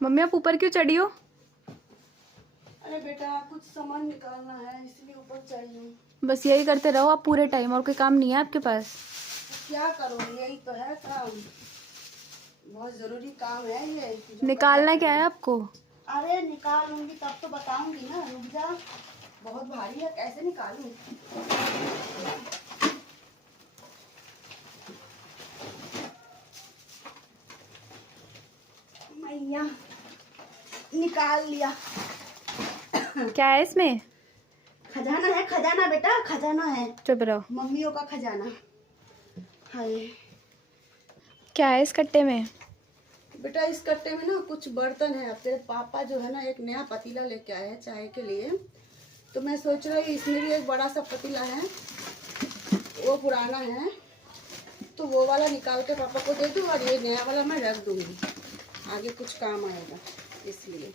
Mummy आप ऊपर क्यों चढ़ी हो? अरे बेटा कुछ सामान निकालना है इसलिए ऊपर चढ़ी हूँ। बस यही करते रहो आप पूरे टाइम, और कोई काम नहीं है आपके पास? क्या करूँ, यही तो है काम, बहुत जरूरी काम है ये। निकालना क्या है आपको? अरे निकालूंगी तब तो बताऊंगी ना, रुक जा। बहुत भारी है, कैसे निकालूं? मैया निकाल लिया। क्या है इसमें? खजाना है, खजाना बेटा, खजाना है। चुप रहो। मम्मियों का खजाना। हाय क्या है इस कट्टे में? बेटा इस कट्टे में ना कुछ बर्तन है। अब तेरे पापा जो है ना एक नया पतीला लेके आए हैं चाय के लिए, तो मैं सोच रही हूँ इसमें भी एक बड़ा सा पतीला है, वो पुराना है, तो वो वाला निकाल के पापा को दे दूँ और ये नया वाला मैं रख दूँगी, आगे कुछ काम आएगा इसलिए।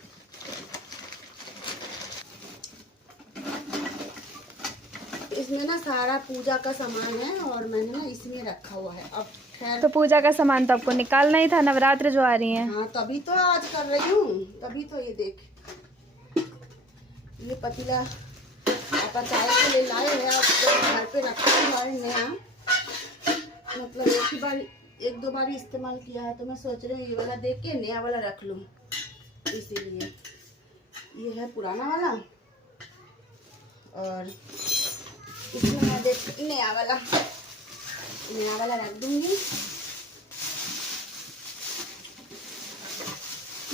इसमें ना सारा पूजा का सामान है और मैंने ना इसमें रखा हुआ है। अब खैर तो पूजा का सामान तो आपको निकालना ही था, नवरात्र जो आ रही हैं। हाँ तभी तो आज कर रही हूँ, तभी तो। ये देख, ये पतीला पापा चाय के लिए लाए हैं, अब घर पे रखा हुआ है नया, मतलब एक दो बार इस्तेमाल किया है, तो मैं सोच रही हूँ ये वाला देख के नया वाला रख लूँ, इसीलिए। ये है पुराना वाला और इसमें मैं देख नया वाला रख दूंगी।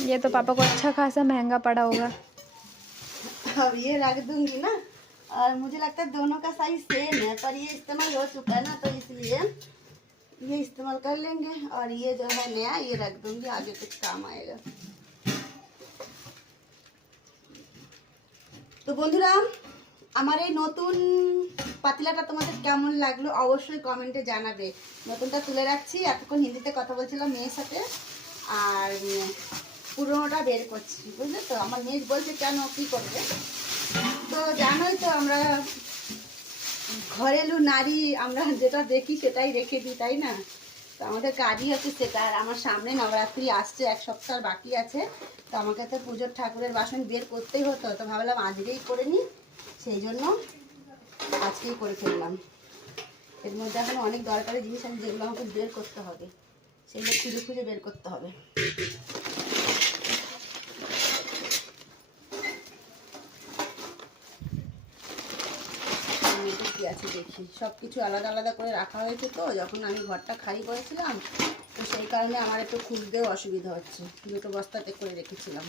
ये तो पापा को अच्छा खासा महंगा पड़ा होगा। अब ये रख दूंगी ना, और मुझे लगता है दोनों का साइज सेम है, पर ये इस्तेमाल हो चुका है ना, तो इसलिए ये इस्तेमाल कर लेंगे। और ये जो है नया, ये रख दूंगी, आगे कुछ काम आएगा। তো বন্ধুরা, আমার এই নতুন পাতিলাটা তোমাদের কেমন লাগলো অবশ্যই কমেন্টে জানাবে। নতুনটা তুলে রাখছি, এতক্ষণ হিন্দিতে কথা বলছিলাম মেয়ের সাথে, আর পুরোনোটা বের করছি, বুঝলে তো। আমার মেয়ে বলছে কেন, কী করবে? তো জানোই তো আমরা ঘরেলু নারী, আমরা যেটা দেখি সেটাই রেখে দিই, তাই না? তো আমাদের কাজই হচ্ছে সেটা। আর আমার সামনে নবরাত্রি আসছে, এক সপ্তাহ বাকি আছে, তো আমাকে তো পুজোর ঠাকুরের বাসন বের করতেই হতো, তো ভাবলাম আজকেই করে নিই, সেই জন্য আজকেই করে ফেললাম। এর মধ্যে এখন অনেক দরকারি জিনিস আছে যেগুলো আমাকে বের করতে হবে, সেগুলো খুঁজে খুঁজে বের করতে হবে। কি আছে দেখি, সব কিছু আলাদা আলাদা করে রাখা হয়েছে, তো যখন আমি ঘরটা খালি করেছিলাম, তো সেই কারণে আমার একটু খুঁজতেও অসুবিধা হচ্ছে, দুটো বস্তাতে করে রেখেছিলাম।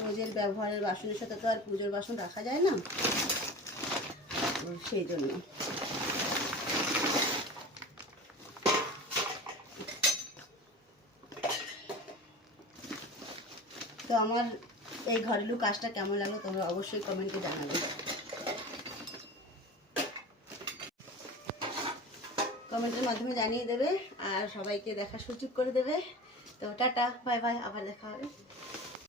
রোজের ব্যবহারের বাসনের সাথে তো আর পুজোর বাসন রাখা যায় না, সেই জন্য। তো আমার এই ঘরেলু কাজটা কেমন লাগলো তোমরা অবশ্যই কমেন্টে জানাবে। কমেন্টের মাধ্যমে জানিয়ে দেবে আর সবাইকে দেখার সুযোগ করে দেবে। তো টাটা, বাই বাই, আবার দেখা হবে।